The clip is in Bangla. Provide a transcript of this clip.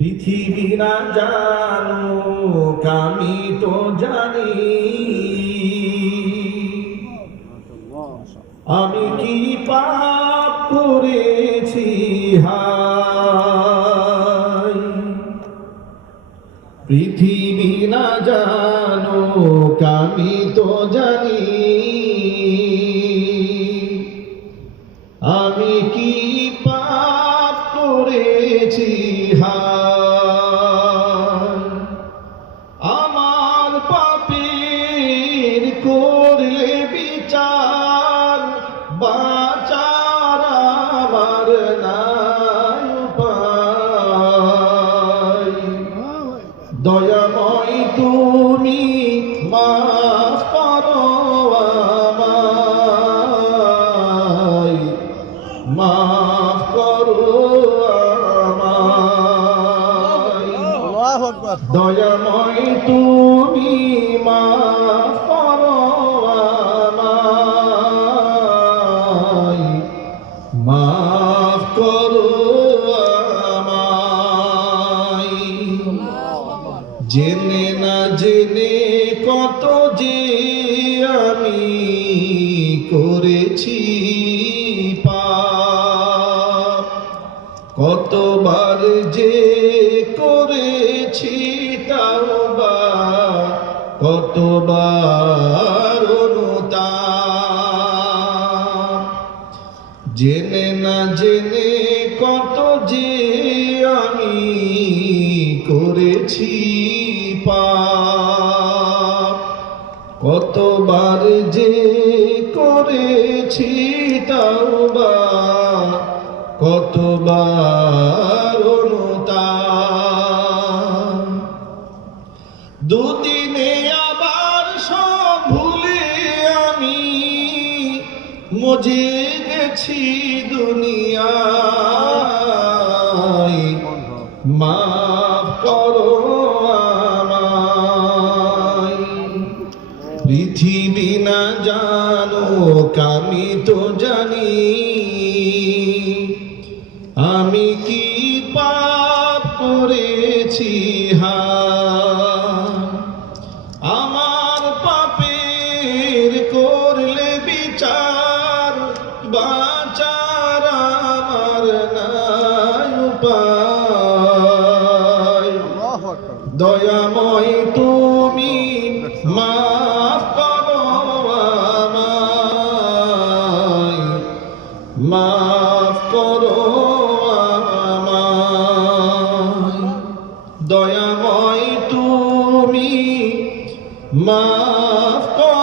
পৃথিবী না জানুক আমি তো জানি, আমি কি পাপ করেছি হায়। পৃথিবী না জানুক আমি তো জানি, আমি কি পাপ করেছি হায়। আমার পাপের করলে বিচার, বাঁচার আমার নাই উপায়। দয়াময় তুমি মাফ করো আমায়, মাফ করো আমায়। দয়াময় তুমি মাফ করো আমায়, মাফ করো আমায়। জেনে না জেনে কত যে আমি করেছি পাপ, কতবার যে করেছি তাওবা, কতবার অনুতাপ। জেনে না জেনে কত যে আমি করেছি পাপ, কতবার যে করেছি তাওবা, কতবার অনুতাপ। দুদিনে আবার সব ভুলে আমি মজে গেছি দুনিয়ায়, মাফ করো আমায়। পৃথিবী না জানুক আমি তো জানি, আমি কি পাপ করেছি হায়। আমার পাপের করলে বিচার, বাঁচার আমার নাই উপায়। দয়াময় তুমি মাফ করো আমায়, মাফ করো আমায়। দয়াময় তুমি মাফ করো।